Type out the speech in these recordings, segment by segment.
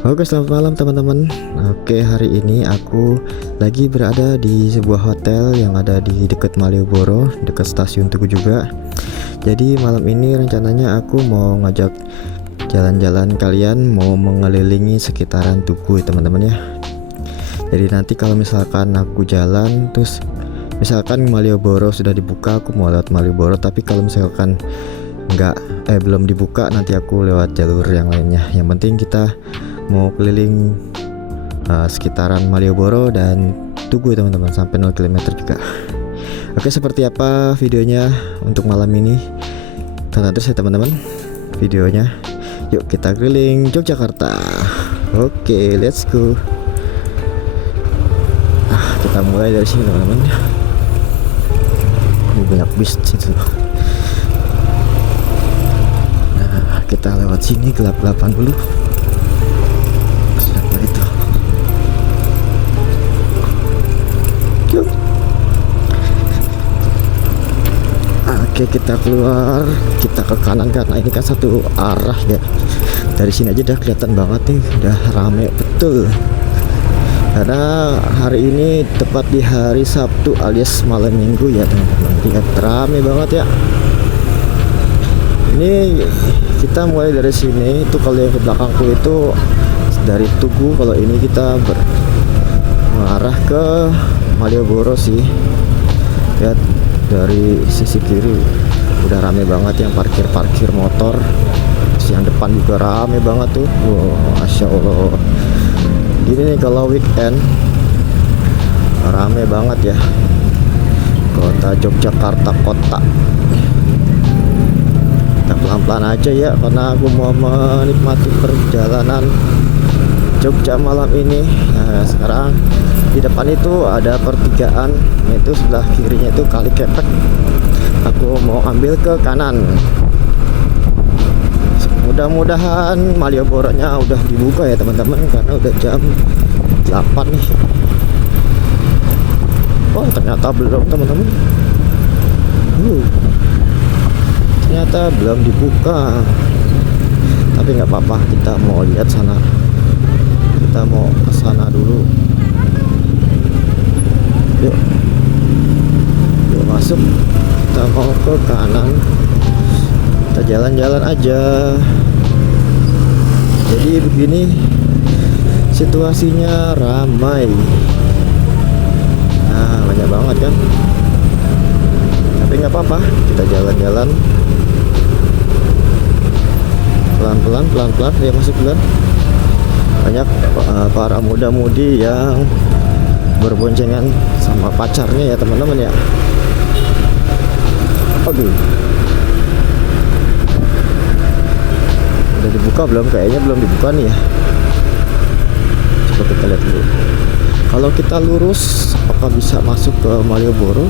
Oke, selamat malam teman-teman. Oke, hari ini aku lagi berada di sebuah hotel yang ada di dekat Malioboro, dekat stasiun Tugu juga. Jadi malam ini rencananya aku mau ngajak jalan-jalan kalian, mau mengelilingi sekitaran Tugu ya teman-teman ya. Jadi nanti kalau misalkan aku jalan terus misalkan Malioboro sudah dibuka, aku mau lewat Malioboro, tapi kalau misalkan belum dibuka, nanti aku lewat jalur yang lainnya. Yang penting kita mau keliling sekitaran Malioboro dan Tugu teman-teman, sampai 0 km juga. Oke, seperti apa videonya untuk malam ini? Tonton terus ya teman-teman videonya. Yuk kita keliling Yogyakarta. Oke, let's go. Kita mulai dari sini teman-teman. Ini banyak bis situ. Nah, kita lewat sini gelap-gelapan dulu. Oke, kita keluar, kita ke kanan karena ini kan satu arah ya. Dari sini aja udah kelihatan banget nih, udah rame betul. Karena hari ini tepat di hari Sabtu alias malam Minggu ya teman-teman. Lihat rame banget ya. Ini kita mulai dari sini. Itu kalau yang ke belakangku itu dari Tugu. Kalau ini kita mengarah ke Malioboro sih. Lihat dari sisi kiri udah rame banget yang parkir motor. Terus yang depan juga rame banget tuh. Wow, Masya Allah. Gini nih kalau weekend rame banget ya kota Yogyakarta kota. Kita pelan-pelan aja ya karena aku mau menikmati perjalanan Jogja malam ini. Nah, sekarang di depan itu ada pertigaan, itu sebelah kirinya itu Kali Kepek. Aku mau ambil ke kanan. Mudah-mudahan Malioboro-nya udah dibuka ya teman-teman, karena udah jam 8 nih. Oh, ternyata belum teman-teman. Ternyata belum dibuka. Tapi nggak apa-apa, kita mau lihat sana. Kita mau ke sana dulu. Yuk masuk. Kita mau ke kanan. Kita jalan-jalan aja. Jadi begini situasinya, ramai. Nah, banyak banget kan. Tapi nggak apa-apa, kita jalan-jalan pelan-pelan ya, masuk bulan. Banyak para muda-mudi yang berboncengan sama pacarnya ya teman-teman ya. Aduh, udah dibuka belum? Kayaknya belum dibuka nih ya. Coba kita lihat dulu. Kalau kita lurus, apakah bisa masuk ke Malioboro?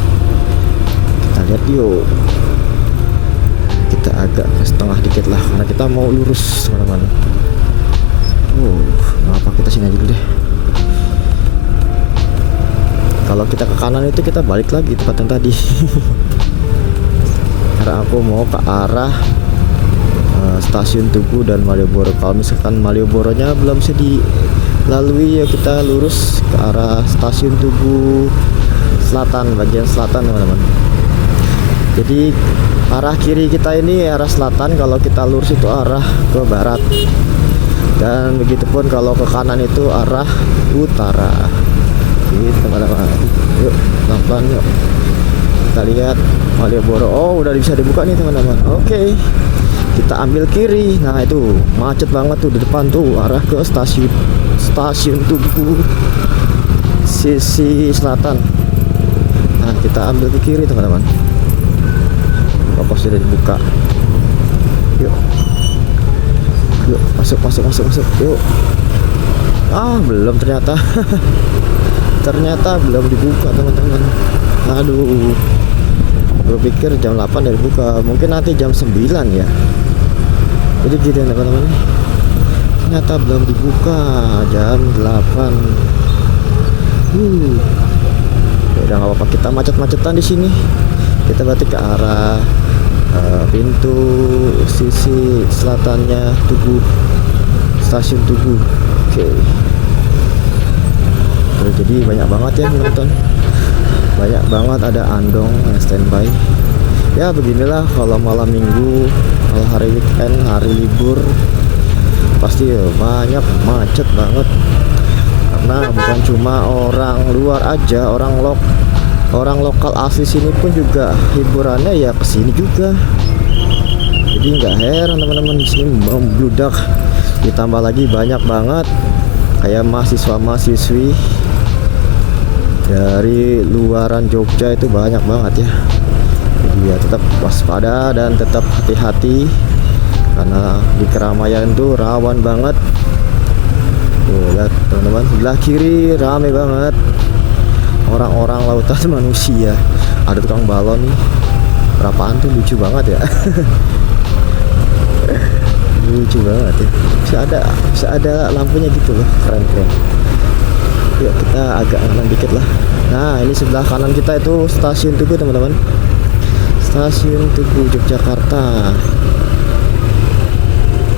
Kita lihat yuk. Kita agak ke setengah dikit lah karena kita mau lurus teman-teman. Apa kita sini aja dulu deh. Kalau kita ke kanan itu kita balik lagi tempat yang tadi. Karena aku mau ke arah stasiun Tugu dan Malioboro. Kalau misalkan Malioboro-nya belum bisa dilalui ya, kita lurus ke arah stasiun Tugu selatan, bagian selatan teman-teman. Jadi arah kiri kita ini arah selatan, kalau kita lurus itu arah ke barat. Dan begitupun kalau ke kanan itu arah utara. Gitu teman-teman. Yuk pelan-pelan yuk. Kita lihat Malioboro. Oh, udah bisa dibuka nih teman-teman. Oke. Kita ambil kiri. Nah, itu macet banget tuh di depan tuh, arah ke stasiun Tugu sisi selatan. Nah, kita ambil ke kiri teman-teman. Apa sudah dibuka. Yuk masuk. Yuk. Belum ternyata. Ternyata belum dibuka teman-teman. Aduh, gue pikir jam 8 dari buka, mungkin nanti jam 9 ya. Jadi gitu teman-teman, ternyata belum dibuka jam 8. Ya udah nggak apa-apa, kita macet-macetan di sini. Kita berarti ke arah pintu sisi selatannya Tugu, stasiun Tugu. Oke. Tuh, jadi banyak banget ya penonton. Banyak banget ada andong yang standby. Ya beginilah kalau malam minggu, kalau hari weekend, hari libur, pasti banyak macet banget. Karena bukan cuma orang luar aja, orang lokal asli sini pun juga hiburannya ya kesini juga. Jadi nggak heran teman-teman, di sini membludak. Ditambah lagi banyak banget kayak mahasiswa-mahasiswi dari luaran Jogja, itu banyak banget ya. Jadi ya tetap waspada dan tetap hati-hati karena di keramaian tuh rawan banget. Tuh lihat teman-teman, sebelah kiri rame banget orang-orang lautan manusia. Ada tukang balon nih, berapaan tuh, lucu banget ya. Lucu banget ya, bisa ada lampunya gitu loh, keren-keren. Yuk kita agak kanan dikit lah. Nah ini sebelah kanan kita itu stasiun Tugu teman-teman, stasiun Tugu Yogyakarta.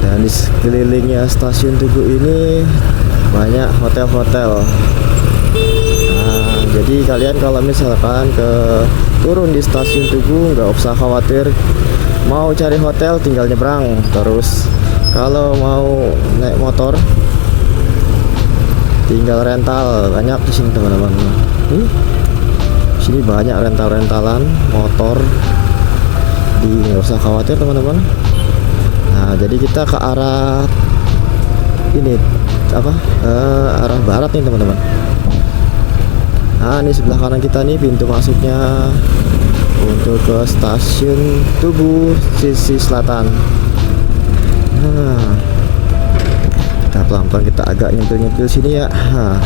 Dan di sekelilingnya stasiun Tugu ini banyak hotel-hotel. Nah jadi kalian kalau misalkan turun di stasiun Tugu nggak usah khawatir, mau cari hotel tinggal nyebrang. Terus kalau mau naik motor tinggal rental, banyak di sini teman-teman. Sini banyak rental-rentalan motor, nggak usah khawatir teman-teman. Nah jadi kita ke arah ini arah barat nih teman-teman. Nah ini sebelah kanan kita nih pintu masuknya untuk ke stasiun Tugu sisi selatan. Nah kita pelan-pelan, kita agak nyempil sini ya. Nah,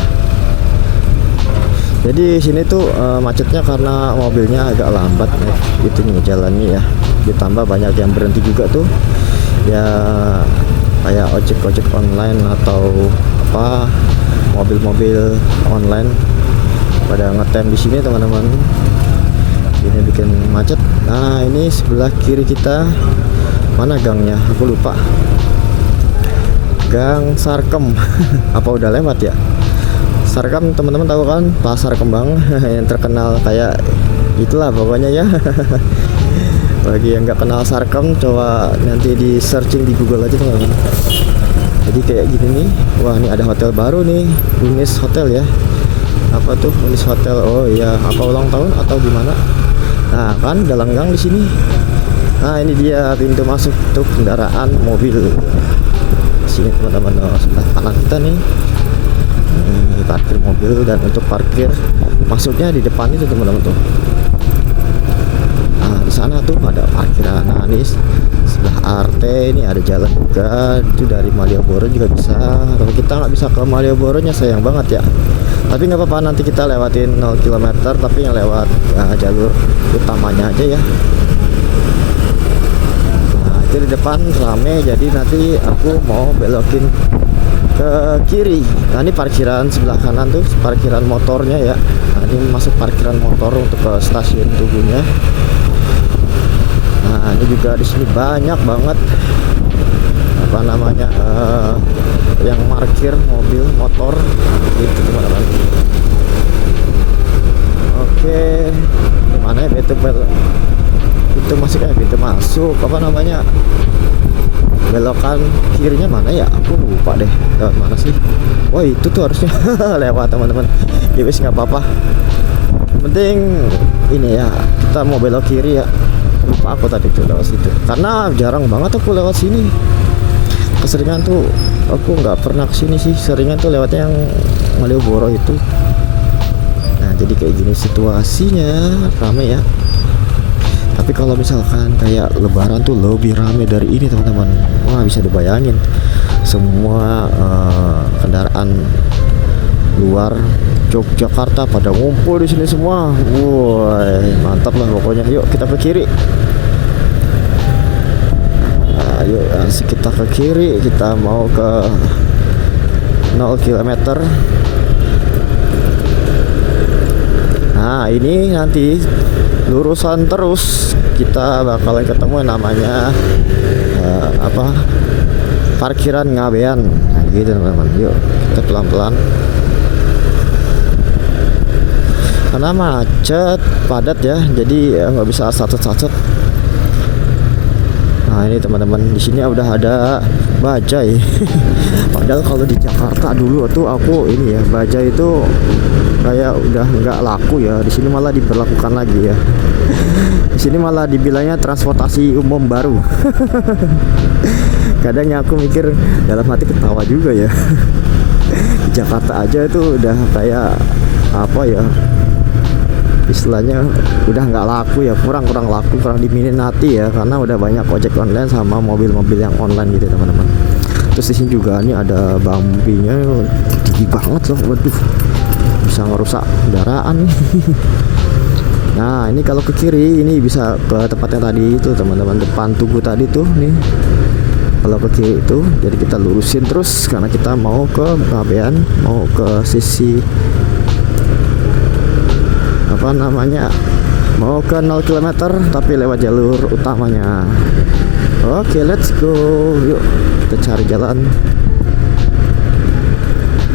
jadi sini tuh macetnya karena mobilnya agak lambat gitu nih jalannya ya. Ditambah banyak yang berhenti juga tuh ya, kayak ojek online atau mobil-mobil online pada ngetem di sini teman-teman. Ini bikin macet. Nah ini sebelah kiri kita mana gangnya, aku lupa. Gang Sarkem. Apa udah lewat ya? Sarkem teman-teman tahu kan, Pasar Kembang yang terkenal kayak itulah pokoknya ya. Bagi yang nggak kenal Sarkem, coba nanti di searching di Google aja teman-teman. Jadi kayak gini nih. Wah ini ada hotel baru nih, Unis Hotel ya. Apa tuh Unis Hotel? Oh iya, apa ulang tahun atau gimana? Nah kan dalam gang di sini. Nah ini dia pintu masuk untuk kendaraan mobil. Sini teman-teman, sebelah kanan kita nih parkir mobil, dan untuk parkir masuknya di depan itu teman-teman tuh. Nah di sana tuh ada parkiran. Nah ini sebelah RT ini ada jalan juga, itu dari Malioboro juga bisa. Tapi kita nggak bisa ke Malioboronya, sayang banget ya. Tapi nggak apa-apa, nanti kita lewatin 0 km, tapi yang lewat jalur utamanya aja ya. Nah itu di depan rame, jadi nanti aku mau belokin ke kiri. Nah ini parkiran sebelah kanan tuh parkiran motornya ya. Nah ini masuk parkiran motor untuk ke stasiun Tugunya. Nah ini juga di sini banyak banget yang parkir mobil motor gitu teman-teman. Oke, gimana ya itu masuknya, pintu masuk belokan kirinya mana ya, aku lupa deh lewat mana sih. Wah itu tuh harusnya lewat teman-teman. Ya wes nggak apa-apa, penting ini ya kita mau belok kiri ya. Lupa aku tadi tuh lewat situ, karena jarang banget aku lewat sini. Keseringan tuh aku nggak pernah kesini sih, seringan tuh lewatnya yang Malioboro itu. Nah jadi kayak gini situasinya, rame ya. Tapi kalau misalkan kayak Lebaran tuh lebih rame dari ini teman-teman. Wah bisa dibayangin, semua kendaraan luar Yogyakarta pada ngumpul di sini semua. Wah mantap lah pokoknya. Yuk kita ke kiri. Ayo kita ke kiri, kita mau ke 0 km. Nah ini nanti lurusan terus kita bakalan ketemu namanya parkiran Ngabean. Nah, gitu teman-teman. Yuk kita pelan-pelan karena macet padat ya, jadi nggak bisa sacet-sacet. Nah ini teman-teman, di sini udah ada bajai. Padahal kalau di Jakarta dulu tuh aku ini ya, bajai itu kayak udah nggak laku ya. Di sini malah diberlakukan lagi ya. Di sini malah dibilangnya transportasi umum baru. Kadangnya aku mikir dalam hati, ketawa juga ya. Di Jakarta aja itu udah kayak apa ya, istilahnya udah nggak laku ya, kurang laku, kurang diminati ya, karena udah banyak ojek online sama mobil-mobil yang online gitu teman-teman. Terus di sini juga ini ada bambinya tinggi banget loh, waduh, bisa ngerusak kendaraan nih. Nah ini kalau ke kiri ini bisa ke tempatnya tadi itu teman-teman, depan Tugu tadi tuh nih. Kalau ke kiri itu, jadi kita lurusin terus karena kita mau ke Ngabean, mau ke sisi apa namanya, mau ke 0 km tapi lewat jalur utamanya. Oke, let's go. Yuk kita cari jalan.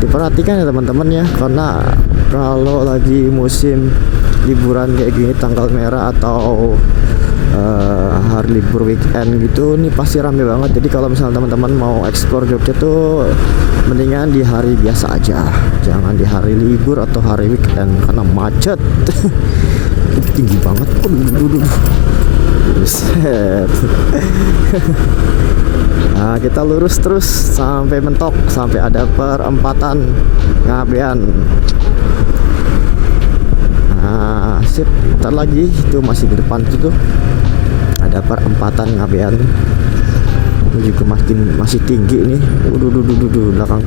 Diperhatikan ya teman-teman ya, karena kalau lagi musim liburan kayak gini, tanggal merah atau hari libur weekend gitu, ini pasti rame banget. Jadi kalau misalnya teman-teman mau explore Jogja tuh mendingan di hari biasa aja, jangan di hari libur atau hari weekend karena macet. Tinggi banget. Buset. Nah kita lurus terus sampai mentok, sampai ada perempatan Ngabean. Nah sip, ntar lagi itu masih di depan itu tuh ada perempatan Ngabean. Ini juga masih tinggi nih. Belakang.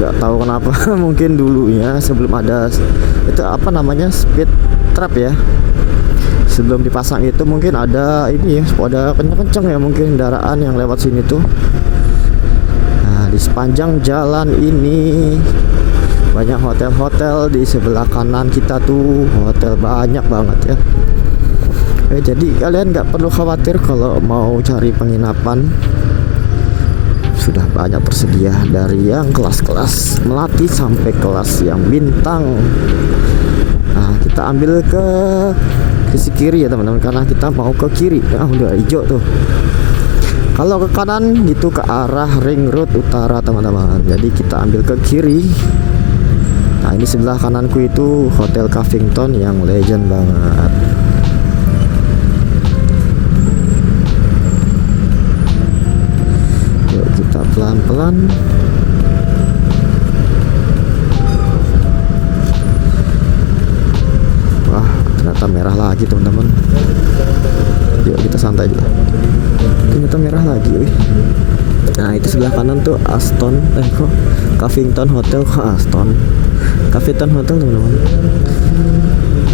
Nggak tahu kenapa. Mungkin dulunya sebelum ada itu apa namanya, speed trap ya, sebelum dipasang itu mungkin ada ini ya, ada kenceng-kenceng ya mungkin kendaraan yang lewat sini tuh. Nah di sepanjang jalan ini banyak hotel-hotel, di sebelah kanan kita tuh hotel banyak banget ya. Jadi kalian nggak perlu khawatir kalau mau cari penginapan, sudah banyak tersedia dari yang kelas-kelas melati sampai kelas yang bintang. Nah kita ambil ke sisi kiri ya teman-teman, karena kita mau ke kiri. Nah udah hijau tuh. Kalau ke kanan itu ke arah ring road utara teman-teman, jadi kita ambil ke kiri. Nah ini sebelah kananku itu Hotel Cavington yang legend banget. Yuk kita pelan-pelan. Wah ternyata merah lagi teman-teman. Yuk kita santai dulu. Ternyata merah lagi wih. Nah itu sebelah kanan tuh Aston, kok Cavington Hotel, kok Aston Cavington Hotel teman-teman.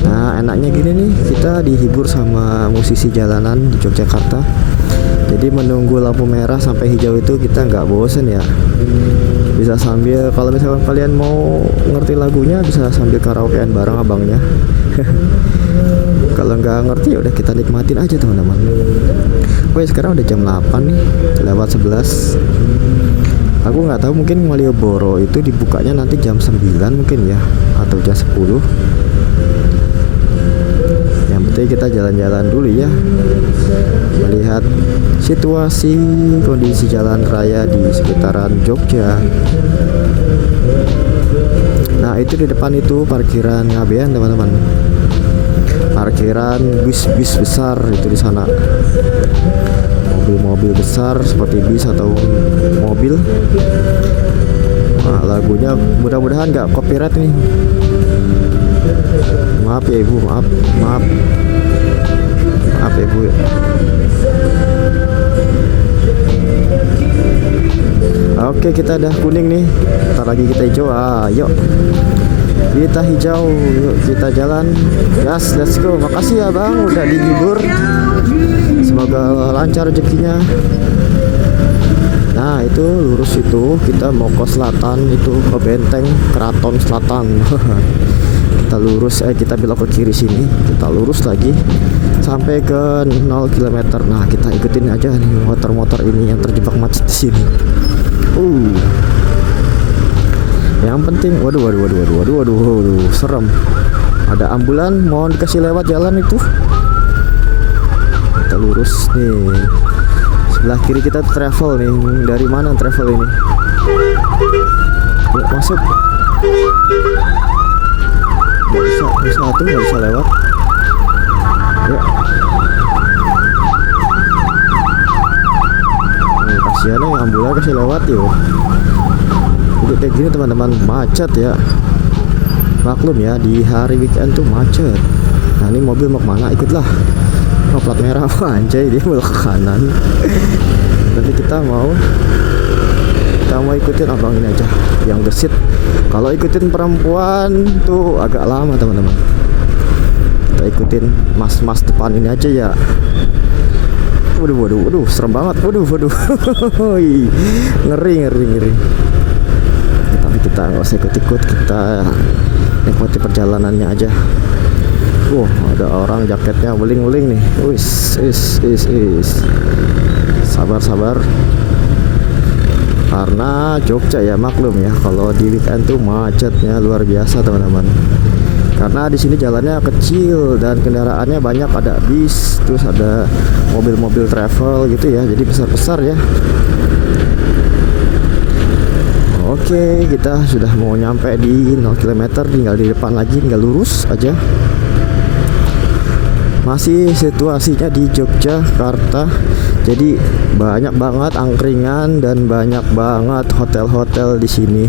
Nah enaknya gini nih, kita dihibur sama musisi jalanan di Yogyakarta. Jadi menunggu lampu merah sampai hijau itu kita nggak bosen ya. Bisa sambil, kalau misalkan kalian mau ngerti lagunya bisa sambil karaokean bareng abangnya. Kalau nggak ngerti ya udah kita nikmatin aja teman-teman. Oh ya sekarang udah jam 8 nih, lewat 11. Aku nggak tahu, mungkin Malioboro itu dibukanya nanti jam 9 mungkin ya, atau jam 10. Yang penting kita jalan-jalan dulu ya, melihat situasi kondisi jalan raya di sekitaran Jogja. Nah itu di depan itu parkiran Ngabean teman-teman, parkiran bis-bis besar itu di sana, mobil-mobil besar seperti bis atau mobil. Nah, lagunya mudah-mudahan nggak copyright nih. Maaf ya ibu, maaf ya ibu. Oke kita udah kuning nih, ntar lagi kita hijau. Yuk kita hijau, yuk kita jalan. Gas, let's go. Makasih ya bang udah dihibur, semoga lancar rezekinya. Nah itu lurus itu kita mau ke selatan, itu ke benteng Keraton Selatan. Kita lurus, kita belok ke kiri sini, kita lurus lagi sampai ke 0 km. Nah, kita ikutin aja nih motor-motor ini yang terjebak macet di sini. Yang penting, waduh, serem. Ada ambulan mau dikasih lewat jalan itu. Kita lurus nih. Sebelah kiri kita travel nih. Dari mana travel ini? Yuk, masuk. Nggak bisa lewat. Yuk. Kasihan nih ambulan kasih lewat yuk. Jadi kayak gini teman-teman, macet ya. Maklum ya, di hari weekend tuh macet. Nah, ini mobil mau kemana? Ikutlah. Oh, plat merah apa anjay, dia belok ke kanan. Tapi kita mau ikutin abang ini aja yang gesit. Kalau ikutin perempuan tuh agak lama teman-teman. Kita ikutin mas-mas depan ini aja ya. Waduh, serem banget. Waduh. Ngeri. Tapi kita nggak usah ikut-ikut, kita nikmati perjalanannya aja. Ada orang jaketnya beling-beling nih. Wis. Sabar. Karena Jogja ya, maklum ya, kalau di weekend tuh macetnya luar biasa teman-teman. Karena di sini jalannya kecil dan kendaraannya banyak, ada bis, terus ada mobil-mobil travel gitu ya, jadi besar-besar ya. Oke, kita sudah mau nyampe di 0 km, tinggal di depan lagi, tinggal lurus aja. Masih situasinya di Yogyakarta, jadi banyak banget angkringan dan banyak banget hotel-hotel di sini.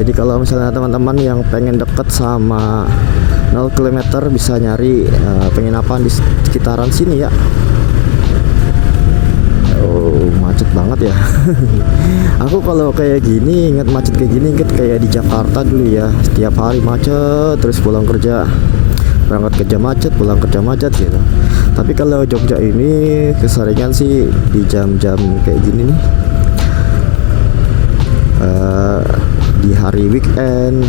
Jadi kalau misalnya teman-teman yang pengen deket sama 0 km bisa nyari penginapan di sekitaran sini ya. Macet banget ya. Aku kalau kayak gini, ingat macet kayak gini, inget kayak di Jakarta dulu ya. Setiap hari macet, terus pulang kerja, berangkat kerja macet, pulang kerja macet gitu. Tapi kalau Jogja ini keseringan sih di jam-jam kayak gini nih, di hari weekend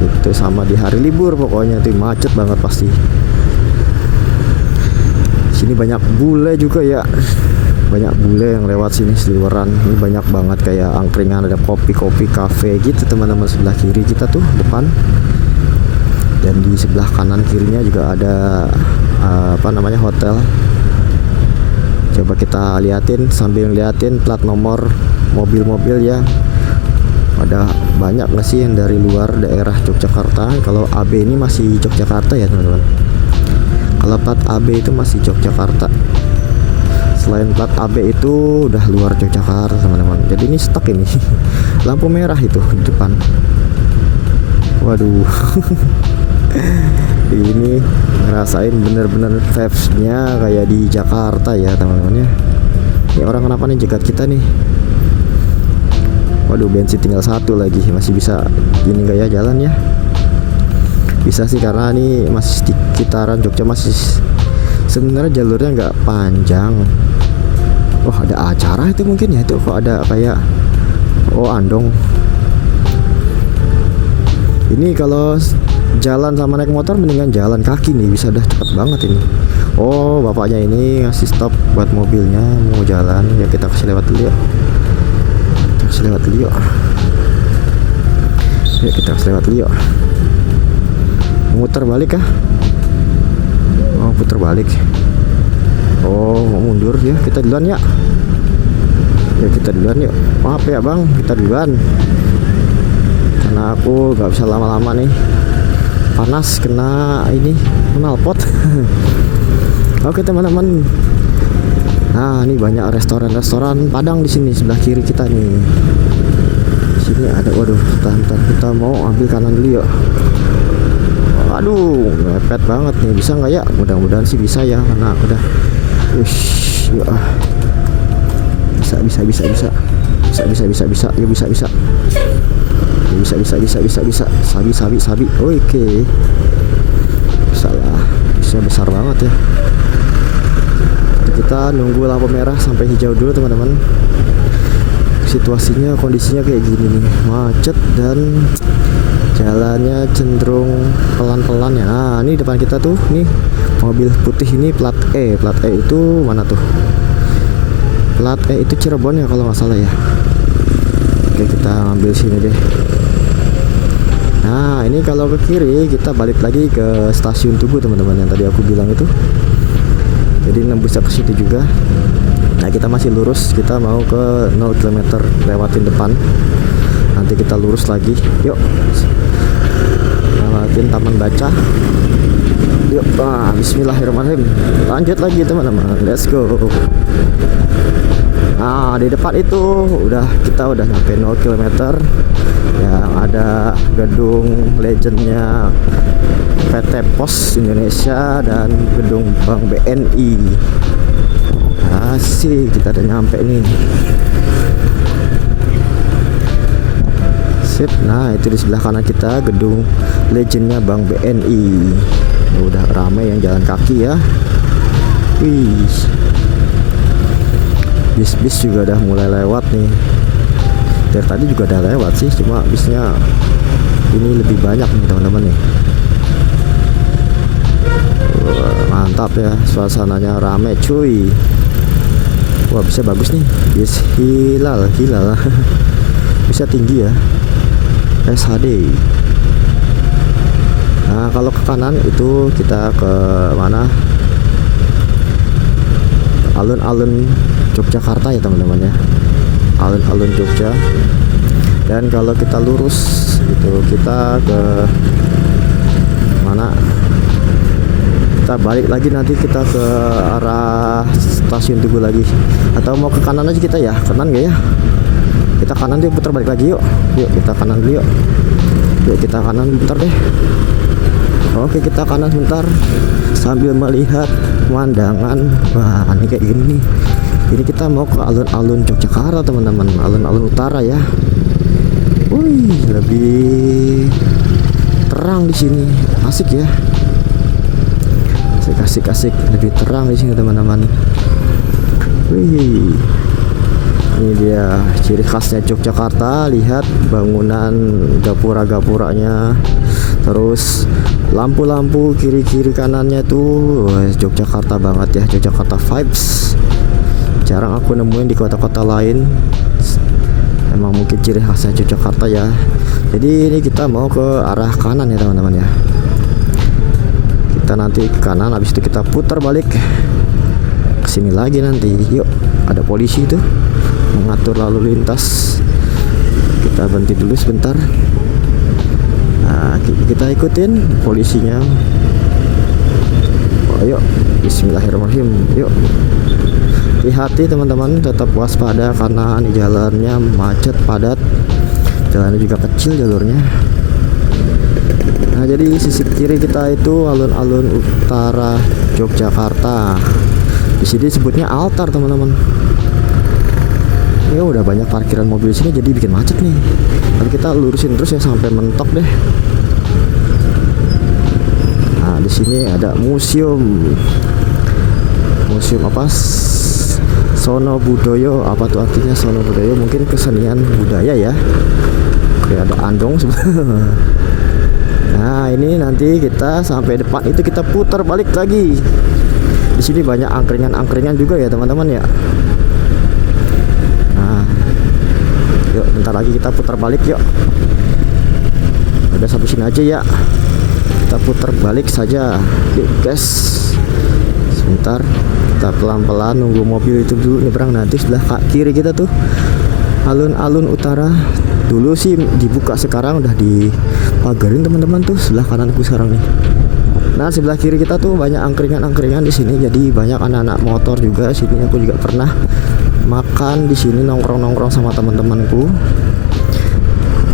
itu sama di hari libur, pokoknya tuh macet banget pasti. Sini banyak bule juga ya, banyak bule yang lewat sini seliweran. Ini banyak banget kayak angkringan, ada kopi kafe gitu teman-teman. Sebelah kiri kita tuh depan, dan di sebelah kanan kirinya juga ada hotel. Coba kita liatin sambil liatin plat nomor mobil-mobil ya. Ada banyak nggak sih yang dari luar daerah Yogyakarta? Kalau AB ini masih Yogyakarta ya teman-teman. Kalau plat AB itu masih Yogyakarta. Selain plat AB itu udah luar Yogyakarta teman-teman. Jadi ini stuck ini. Lampu merah itu di depan. Waduh. Ini ngerasain bener-bener vibes-nya kayak di Jakarta ya teman-teman ya. Ini orang kenapa nih jegat kita nih? Waduh, bensin tinggal 1 lagi. Masih bisa gini gak ya jalan ya? Bisa sih, karena ini masih sekitaran Jogja, masih sebenarnya jalurnya nggak panjang. Ada acara itu mungkin ya, itu kok ada kayak andong. Ini kalau jalan sama naik motor mendingan jalan kaki nih, bisa udah cepet banget ini. Bapaknya ini ngasih stop buat mobilnya mau jalan ya, kita kasih lewat dulu ya. Kita kasih lewat dulu yuk. Muter balik kah? Putar balik. Mau mundur ya, kita duluan ya. Kita duluan yuk. Maaf ya bang, kita duluan. Karena aku gak bisa lama-lama nih, panas kena ini knalpot. Oke teman-teman. Nah, ini banyak restoran Padang di sini sebelah kiri kita nih. Sini ada, bentar, kita mau ambil kanan dulu yuk. Aduh, mepet banget nih. Bisa nggak ya? Mudah-mudahan sih bisa ya, karena udah. Yuk. Bisa. Yuk, bisa. Bisa. Sabi. Oke. Salah. Bisa besar banget ya. Kita nunggu lampu merah sampai hijau dulu teman-teman. Situasinya, kondisinya kayak gini nih, macet dan jalannya cenderung pelan-pelan ya. Nah ini depan kita tuh nih mobil putih ini plat E itu mana tuh? Plat E itu Cirebon ya kalau nggak salah ya. Oke, kita ambil sini deh. Nah ini kalau ke kiri kita balik lagi ke stasiun Tugu teman-teman, yang tadi aku bilang itu. Jadi nembusnya ke situ juga. Nah kita masih lurus, kita mau ke 0 km, lewatin depan. Nanti kita lurus lagi. Yuk, lewatin taman baca. Yuk, bismillahirrahmanirrahim. Lanjut lagi teman-teman, let's go. Nah di depan itu kita udah nyampe 0 km, yang ada gedung legendnya PT Pos Indonesia dan gedung Bank BNI. Asik, kita udah nyampe nih. Sip. Nah itu di sebelah kanan kita gedung legendnya Bank BNI. Udah ramai yang jalan kaki ya. Wih, bis juga udah mulai lewat nih. Dari tadi juga udah lewat sih, cuma bisnya ini lebih banyak nih teman-teman nih. Mantap ya, suasananya rame cuy. Wah bisa bagus nih, bis hilal bisa tinggi ya, SHD. Nah kalau ke kanan itu kita ke mana? Alun-alun Yogyakarta ya teman-teman ya, alun-alun Jogja. Dan kalau kita lurus itu kita ke mana? Kita balik lagi, nanti kita ke arah stasiun Tugu lagi, atau mau ke kanan aja kita ya? Kanan gak ya? Kita kanan deh, putar balik lagi yuk. Yuk kita kanan dulu yuk. Yuk kita kanan bentar deh. Oke kita kanan bentar sambil melihat pemandangan. Wah ini kayak gini nih. Ini kita mau ke alun-alun Yogyakarta teman-teman, alun-alun utara ya. Wih lebih terang di sini, asik ya. Asik, lebih terang di sini teman-teman. Wih, ini dia ciri khasnya Yogyakarta. Lihat bangunan gapura-gapuranya, terus lampu-lampu kiri-kiri kanannya tuh. Yogyakarta banget ya, Yogyakarta vibes. Jarang aku nemuin di kota-kota lain. Emang mungkin ciri khasnya Yogyakarta ya. Jadi ini kita mau ke arah kanan ya teman-teman ya. Kita nanti ke kanan, habis itu kita putar balik ke sini lagi nanti. Yuk, ada polisi tuh mengatur lalu lintas. Kita berhenti dulu sebentar. Nah, kita ikutin polisinya. Ayo, bismillahirrahmanirrahim. Yuk. Hati-hati teman-teman, tetap waspada karena di jalannya macet padat. Jalannya juga kecil jalurnya. Nah jadi sisi kiri kita itu alun-alun utara Yogyakarta. Di sini sebutnya altar teman-teman. Ya udah banyak parkiran mobil di sini jadi bikin macet nih. Tapi kita lurusin terus ya sampai mentok deh. Nah di sini ada museum apa? Sono Budoyo. Apa tuh artinya Sono Budoyo? Mungkin kesenian budaya ya. Kayak ada andong sebenarnya. Nah ini nanti kita sampai depan itu kita putar balik lagi. Di sini banyak angkringan juga ya teman-teman ya. Nah, yuk bentar lagi kita putar balik yuk. Udah sampai sini aja ya. Kita putar balik saja. Yuk guys. Sebentar, kita pelan-pelan nunggu mobil itu dulu nyebrang. Nanti sebelah kiri kita tuh alun-alun utara. Dulu sih dibuka, sekarang udah dipagarin teman-teman tuh sebelah kananku sekarang nih. Nah sebelah kiri kita tuh banyak angkringan di sini, jadi banyak anak-anak motor juga sini. Aku juga pernah makan di sini, nongkrong sama teman-temanku.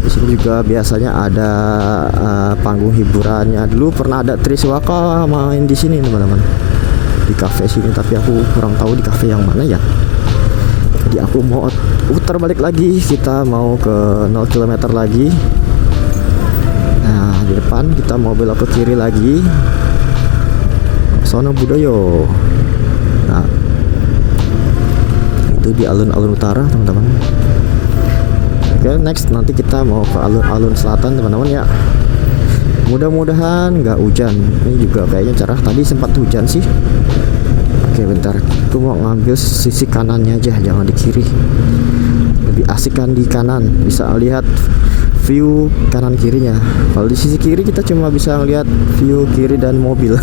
Di sini juga biasanya ada panggung hiburannya. Dulu pernah ada Triswaka main di sini teman-teman, di cafe sini, tapi aku kurang tahu di cafe yang mana ya. Jadi aku mau putar balik lagi, kita mau ke 0 km lagi. Nah di depan kita mau belok ke kiri lagi, Sono Budoyo. Nah itu di alun-alun utara teman-teman. Oke, next nanti kita mau ke alun-alun selatan teman-teman ya. Mudah-mudahan nggak hujan. Ini juga kayaknya cerah. Tadi sempat hujan sih. Oke, bentar. Aku mau ngambil sisi kanannya aja, jangan di kiri. Lebih asik kan di kanan. Bisa lihat view kanan kirinya. Kalau di sisi kiri kita cuma bisa lihat view kiri dan mobil.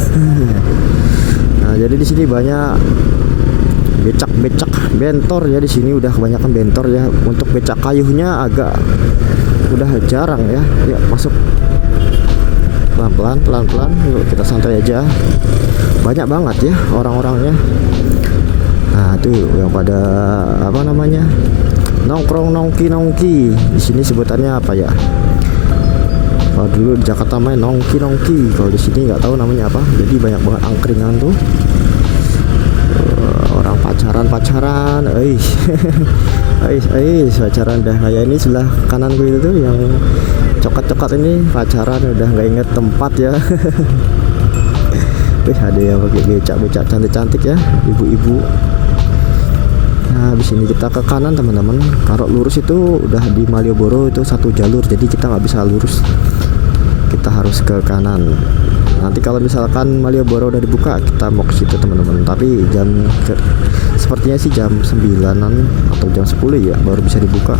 Nah, jadi di sini banyak becak-becak bentor ya. Di sini udah kebanyakan bentor ya. Untuk becak kayunya agak udah jarang ya. Ya, masuk pelan-pelan. Yuk kita santai aja. Banyak banget ya orang-orangnya. Nah, tuh yang pada apa namanya? Nongkrong nongki. Di sini sebutannya apa ya? Kalau dulu di Jakarta main nongki. Kalau di sini nggak tahu namanya apa. Jadi banyak banget angkringan tuh. Orang pacaran. pacaran dah kayak ini sebelah kanan gue itu yang coklat ini pacaran, udah nggak inget tempat ya. Ada yang pakai becak cantik-cantik ya, ibu-ibu. Nah, habis ini kita ke kanan teman-teman. Kalau lurus itu udah di Malioboro itu satu jalur, jadi kita nggak bisa lurus, kita harus ke kanan. Nanti kalau misalkan Malioboro udah dibuka, kita mau ke situ teman-teman. Tapi sepertinya sih jam 9-an atau jam 10 ya baru bisa dibuka.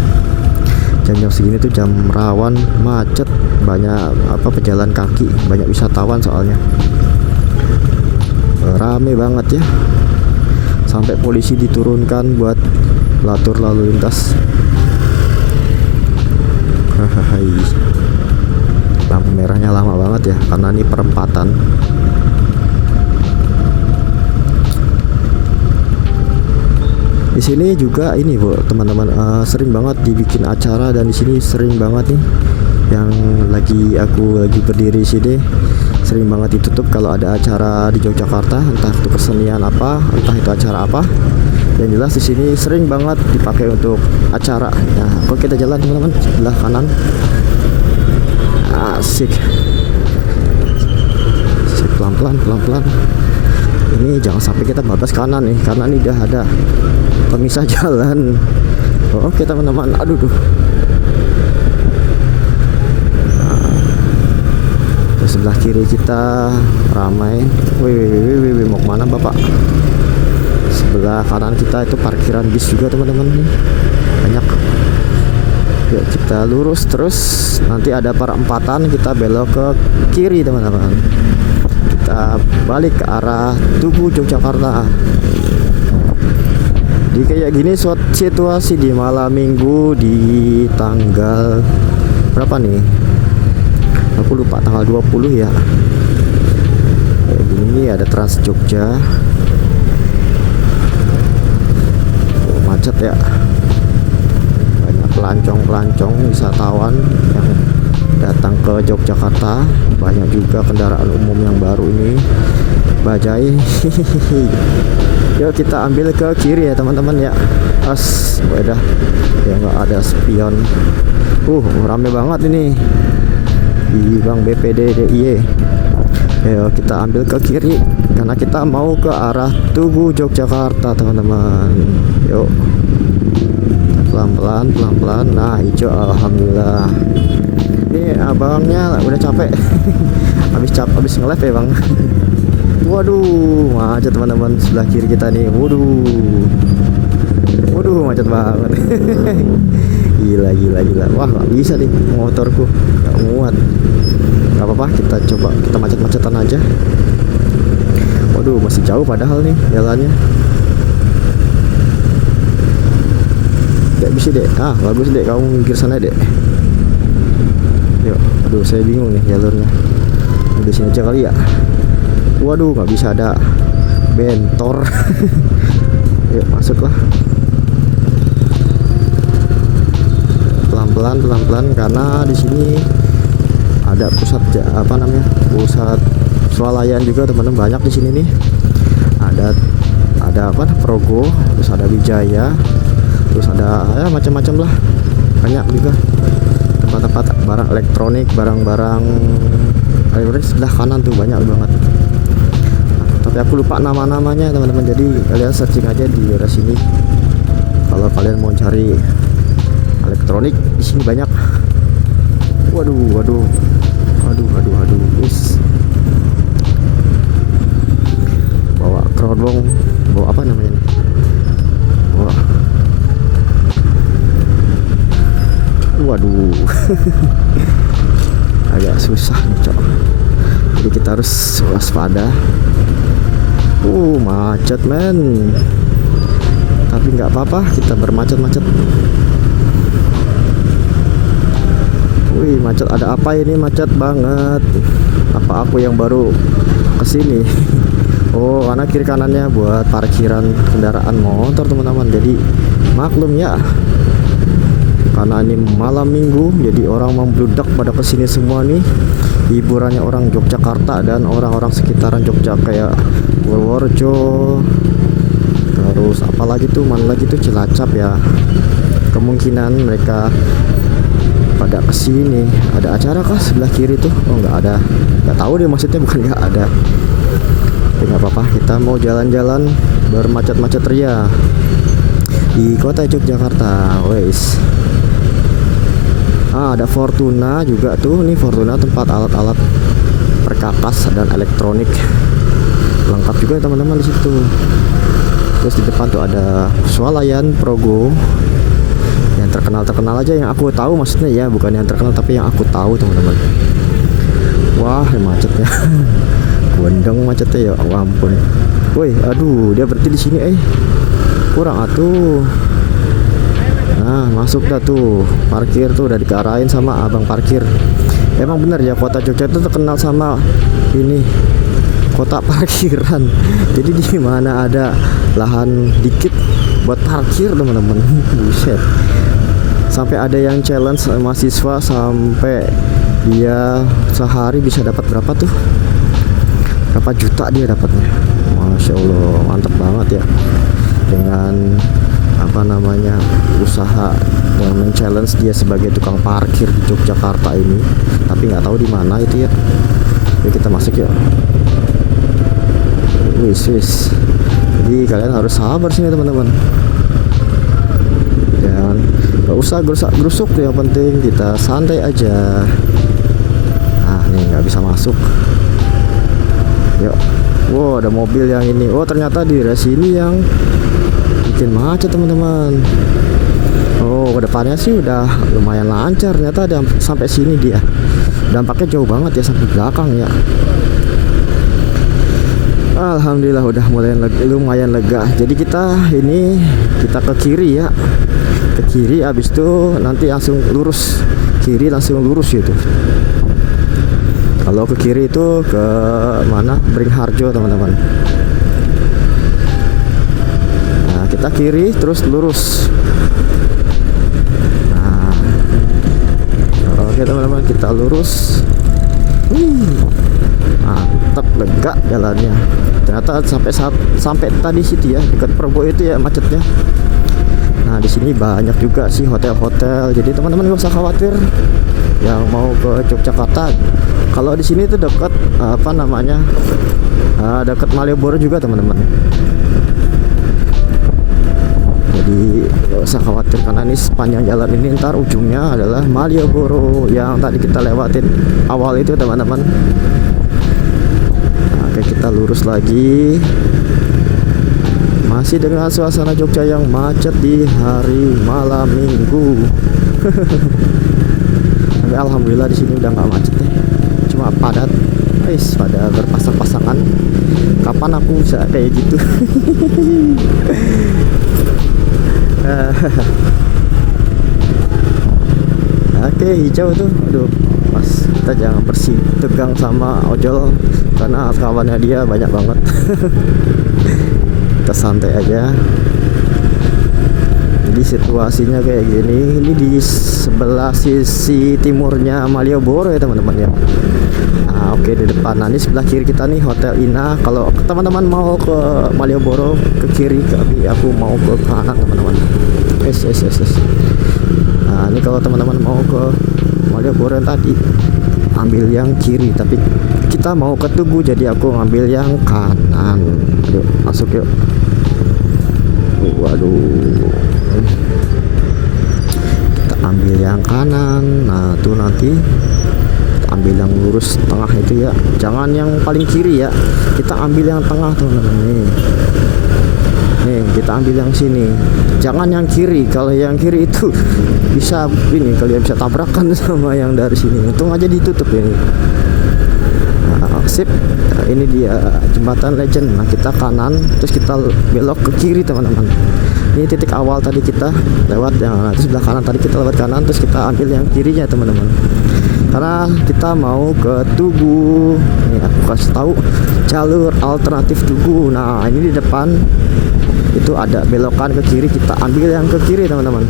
Jam-jam segini tuh jam rawan, macet, banyak pejalan kaki, banyak wisatawan soalnya. Rame banget ya. Sampai polisi diturunkan buat latur lalu lintas. Lampu merahnya lama banget ya, karena ini perempatan. Di sini juga ini bu teman-teman, sering banget dibikin acara, dan di sini sering banget nih yang lagi berdiri sini, sering banget ditutup kalau ada acara di Yogyakarta, entah itu kesenian apa, entah itu acara apa. Yang jelas di sini sering banget dipakai untuk acara. Nah, kok kita jalan teman-teman sebelah kanan. Asik. Pelan-pelan. Ini jangan sampai kita bablas kanan nih, karena ini udah ada pemisah jalan. Oke teman-teman, aduh. Nah, sebelah kiri kita ramai. Wih, mau kemana bapak? Sebelah kanan kita itu parkiran bis juga teman-teman nih, banyak. Yuk kita lurus terus, nanti ada perempatan, kita belok ke kiri teman-teman. Kita balik ke arah Tugu Yogyakarta. Di kayak gini situasi di malam minggu di tanggal berapa nih? Aku lupa, tanggal 20 ya. Kayak gini ada Trans Jogja. Macet ya. Banyak pelancong wisatawan yang datang ke Yogyakarta. Banyak juga kendaraan umum yang baru ini, bajai. Yuk kita ambil ke kiri ya teman-teman ya. Udah ya, nggak ada spion. Rame banget ini di Bank BPD DIY. Ayo kita ambil ke kiri karena kita mau ke arah Tugu Yogyakarta teman-teman. Yuk pelan-pelan. Nah, hijau, alhamdulillah. Ini abangnya udah capek. habis nge-live ya bang. Waduh, macet teman-teman sebelah kiri kita nih. Waduh, macet banget. Gila. Wah, nggak bisa nih motorku, nggak muat. Nggak apa-apa, kita coba kita macet-macetan aja. Waduh, masih jauh padahal nih jalannya. Dek, bisa dek. Bagus dek, kamu minggir sana dek. Yuk, aduh saya bingung nih jalurnya. Di sini aja kali ya. Waduh, nggak bisa, ada bentor. Yuk masuklah. Pelan-pelan karena di sini ada pusat swalayan juga teman-teman, banyak di sini nih. Ada Progo, terus ada Wijaya, terus ada ya macam-macam lah, banyak juga tempat-tempat barang elektronik, barang-barang sebelah kanan tuh banyak banget. Tapi aku lupa nama-namanya teman-teman, jadi kalian searching aja di daerah sini kalau kalian mau cari elektronik di sini banyak. Waduh. Wis. Bawa kerudung, bawa apa namanya nih? Waduh. Agak susah nih, Cok. Jadi kita harus waspada. Macet, men. Tapi nggak apa-apa, kita bermacet-macet. Wih, macet. Ada apa ini? Macet banget. Apa aku yang baru kesini? Oh, karena kiri kanannya buat parkiran kendaraan motor, teman-teman. Jadi maklum ya, karena ini malam minggu, jadi orang membludak pada kesini semua nih. Hiburannya orang Yogyakarta dan orang-orang sekitaran Jogja kayak Purworejo, terus apalagi tuh, mana lagi tuh, Cilacap ya. Kemungkinan mereka pada kesini. Ada acara kah sebelah kiri tuh? Oh, nggak ada. Nggak tahu deh, maksudnya bukan nggak ada. Tapi nggak apa-apa, kita mau jalan-jalan bermacet-macet ria di kota Yogyakarta. Wes. Ada Fortuna juga tuh. Nih Fortuna tempat alat-alat perkakas dan elektronik lengkap juga ya, teman-teman, di situ. Terus di depan tuh ada Swalayan Progo. Yang terkenal aja, yang aku tahu, maksudnya ya, bukan yang terkenal tapi yang aku tahu, teman-teman. Wah, macetnya. Gondong macetnya ya, ampun. Woi, aduh, dia berhenti di sini, kurang atuh. Nah, masuk dah tuh. Parkir tuh udah dikarahin sama abang parkir. Emang bener ya, kota Jogja itu terkenal sama ini, kota parkiran. Jadi di mana ada lahan dikit buat parkir, teman-teman. Buset. Sampai ada yang challenge mahasiswa sampai dia sehari bisa dapat berapa tuh? Berapa juta dia dapatnya. Masya Allah, mantap banget ya. Dengan apa namanya, usaha yang men-challenge dia sebagai tukang parkir di Yogyakarta ini, tapi nggak tahu di mana itu ya. Yuk kita masuk ya. Wis. Jadi kalian harus sabar sini, teman-teman. Jangan, nggak usah gerusuk tuh, yang penting kita santai aja. Nah, nih nggak bisa masuk. Yuk. Wow, ada mobil yang ini. Oh, ternyata di daerah sini yang bikin macet, teman-teman. Oh, ke depannya sih udah lumayan lancar. Ternyata ada sampai sini dia. Dampaknya jauh banget ya, sampai belakang ya. Alhamdulillah udah mulai lumayan lega. Jadi kita ke kiri ya. Ke kiri, habis itu nanti langsung lurus. Kiri langsung lurus gitu. Kalau ke kiri itu ke mana? Beringharjo, teman-teman. Nah, kita kiri terus lurus. Nah, oke teman-teman, kita lurus. Mantap, lega jalannya. Ternyata sampai tadi situ ya, dekat Progo itu ya macetnya. Nah, di sini banyak juga sih hotel-hotel. Jadi teman-teman gak usah khawatir yang mau ke Yogyakarta. Kalau di sini tuh dekat apa namanya, dekat Malioboro juga, teman-teman. Jadi gak usah khawatir, karena ini sepanjang jalan ini ntar ujungnya adalah Malioboro yang tadi kita lewatin awal itu, teman-teman. Nah, oke, kita lurus lagi. Masih dengan suasana Jogja yang macet di hari malam minggu. Tapi alhamdulillah di sini udah nggak macet deh, cuma padat. Pada berpasang-pasangan. Kapan aku bisa kayak gitu? Oke, hijau tuh. Aduh, pas kita jangan bersih tegang sama ojol, karena kawannya dia banyak banget. Kita santai aja. Jadi situasinya kayak gini. Ini di sebelah sisi timurnya Malioboro ya, teman-teman ya. Nah, oke, di depan. Nah, ini sebelah kiri kita nih Hotel Ina. Kalau teman-teman mau ke Malioboro ke kiri, tapi aku mau ke kanan, teman-teman. Yes. Nah, ini kalau teman-teman mau ke Malioboro yang tadi, ambil yang kiri, tapi kita mau ke Tugu, jadi aku ngambil yang kanan. Yuk, masuk yuk. Waduh, kita ambil yang kanan. Nah tuh nanti ambil yang lurus tengah itu ya, jangan yang paling kiri ya, kita ambil yang tengah teman-teman. Nih kita ambil yang sini, jangan yang kiri. Kalau yang kiri itu bisa ini, kalian bisa tabrakan sama yang dari sini. Untung aja ditutup ini. Nah, sip. Nah, ini dia jembatan Legend. Nah kita kanan, terus kita belok ke kiri teman-teman. Ini titik awal tadi kita lewat yang, nah, sebelah kanan tadi kita lewat kanan, terus kita ambil yang kirinya teman-teman. Karena kita mau ke Tugu. Ini aku kasih tahu jalur alternatif Tugu. Nah ini di depan itu ada belokan ke kiri, kita ambil yang ke kiri teman-teman.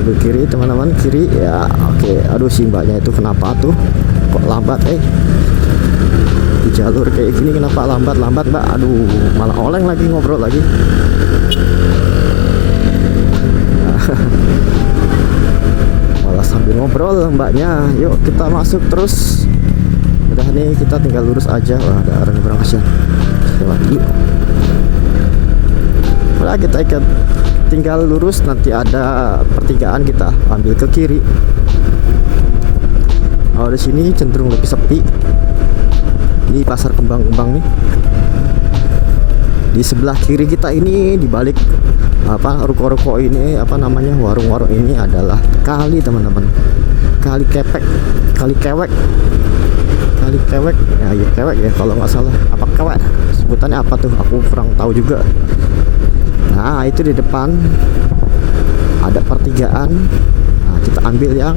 Ambil kiri teman-teman, kiri ya. Oke, aduh si mbaknya itu kenapa tuh kok lambat di jalur kayak gini, kenapa lambat mbak? Aduh, malah oleng lagi, ngobrol lagi. Malah sambil ngobrol mbaknya. Yuk kita masuk terus. Udah nih kita tinggal lurus aja. Wah ada orang nyebrang, kasihan. Lewat dulu. Udah kita tinggal lurus, nanti ada pertigaan kita ambil ke kiri. Oh di sini cenderung lebih sepi. Ini pasar kembang-kembang nih. Di sebelah kiri kita ini, di balik ruko-ruko ini, namanya, warung-warung ini adalah kali teman-teman. Kali kepek, kali kewek. Kali kewek. Ya, ya kewek ya kalau nggak salah. Apa kewek? Sebutannya apa tuh? Aku kurang tahu juga. Nah, itu di depan ada pertigaan. Nah, kita ambil yang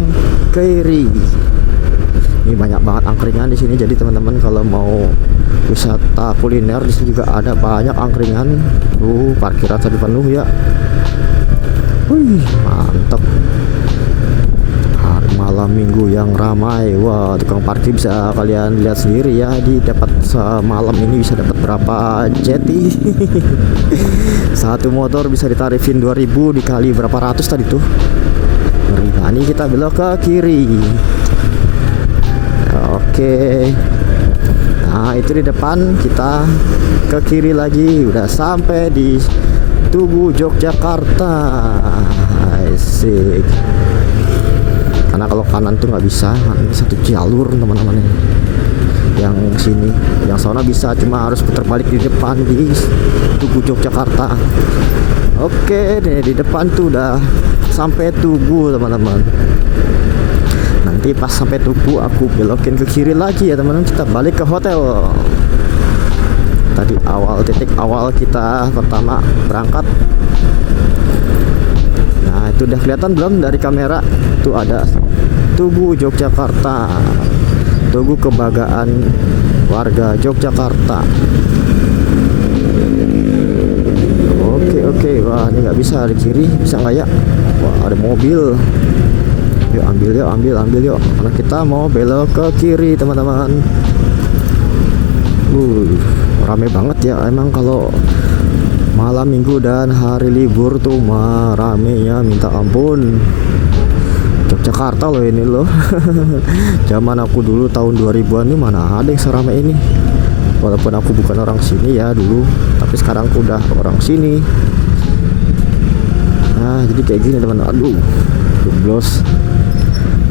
kiri. Ini banyak banget angkringan di sini. Jadi teman-teman kalau mau wisata kuliner di sini juga ada banyak angkringan. Parkiran tadi penuh ya. Wih, mantap. Hari malam minggu yang ramai. Wah, tukang parkir bisa kalian lihat sendiri ya. Di dapat semalam ini bisa dapat berapa jeti. Satu motor bisa ditarifin 2000 dikali berapa ratus tadi tuh. Nah, ini kita belok ke kiri. Oke. Nah itu di depan, kita ke kiri lagi. Udah sampai di Tugu Yogyakarta. Asik. Karena kalau kanan tuh nggak bisa, ini satu jalur teman-teman. Yang sini, yang sana bisa, cuma harus putar balik di depan di Tugu Yogyakarta. Oke, di depan tuh udah sampai Tugu teman-teman. Nanti pas sampai Tugu aku belokin ke kiri lagi ya teman-teman, kita balik ke hotel. Tadi titik awal kita pertama berangkat. Nah itu udah kelihatan belum dari kamera? Itu ada Tugu Yogyakarta, Tugu Kebanggaan warga Yogyakarta. Oke, wah ini nggak bisa di kiri, bisa nggak ya? Wah ada mobil. Yuk ambil yuk, karena kita mau belok ke kiri teman-teman. Rame banget ya emang kalau malam minggu dan hari libur tuh mah ramenya minta ampun. Yogyakarta loh ini loh. Zaman aku dulu tahun 2000-an nih mana ada yang seramai ini. Walaupun aku bukan orang sini ya dulu, tapi sekarang aku udah orang sini. Nah jadi kayak gini teman. Aduh, jeblos.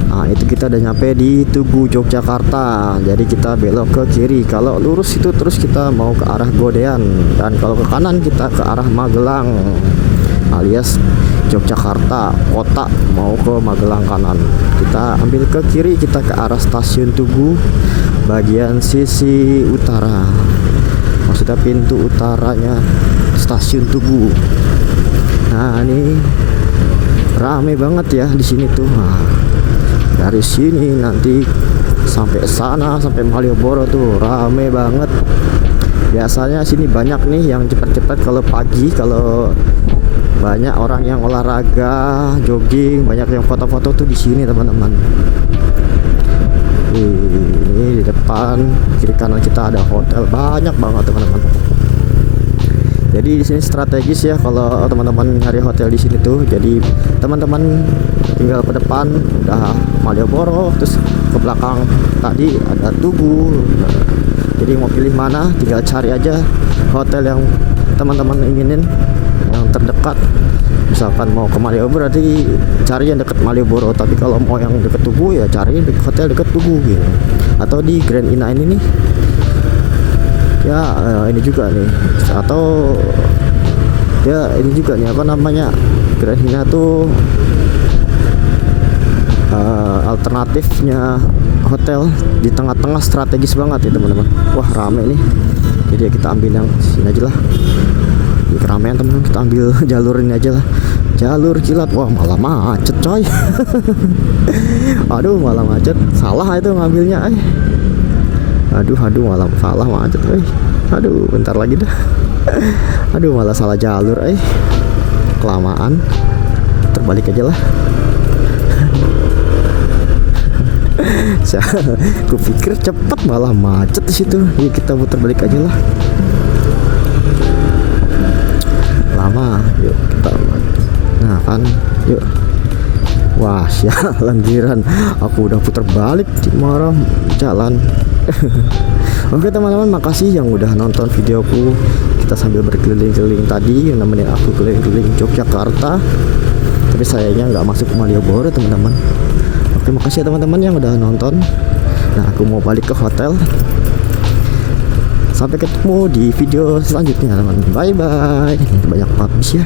Nah itu kita udah nyampe di Tugu Yogyakarta. Jadi kita belok ke kiri. Kalau lurus itu terus kita mau ke arah Godean, dan kalau ke kanan kita ke arah Magelang alias Yogyakarta kota, mau ke Magelang kanan. Kita ambil ke kiri, kita ke arah stasiun Tugu bagian sisi utara, maksudnya pintu utaranya stasiun Tugu. Nah ini rame banget ya di sini tuh. Nah, dari sini nanti sampai sana, sampai Malioboro tuh rame banget. Biasanya sini banyak nih yang cepat-cepat kalau pagi, kalau banyak orang yang olahraga, jogging, banyak yang foto-foto tuh di sini teman-teman. Ini di depan kiri kanan kita ada hotel banyak banget teman-teman. Jadi di sini strategis ya kalau teman-teman nyari hotel di sini tuh. Jadi teman-teman tinggal ke depan udah Malioboro, terus ke belakang tadi ada Tugu. Jadi mau pilih mana tinggal cari aja hotel yang teman-teman inginin, yang terdekat. misalkan mau ke Malioboro berarti cari yang dekat Malioboro, tapi kalau mau yang dekat Tugu ya cari hotel dekat Tugu gitu. Atau di Grand Ina ini nih ya, ini juga nih, atau ya ini juga nih apa namanya, Grand Ina tuh alternatifnya hotel di tengah-tengah, strategis banget ya teman-teman. Wah rame nih, jadi ya kita ambil yang sini aja lah. Di keramaian teman-teman, kita ambil jalur ini aja lah, jalur kilat. Wah malah macet coy. Aduh malah macet, salah itu ngambilnya. Aduh malah salah, macet. Aduh bentar lagi dah. Aduh malah salah jalur. Kelamaan, terbalik aja lah. Aku pikir cepet malah macet di situ. Yuk kita putar balik aja lah. Lama, yuk kita. Nah kan, yuk. Wah sialan giran, aku udah putar balik di marah jalan. Oke teman-teman, makasih yang udah nonton videoku. Kita sambil berkeliling-keliling tadi, yang nemenin aku keliling-keliling Yogyakarta. Tapi sayangnya nggak masuk ke Malioboro teman-teman. Oke, makasih ya teman-teman yang udah nonton. Nah, aku mau balik ke hotel. Sampai ketemu di video selanjutnya, teman. Bye bye. Banyak banget ya.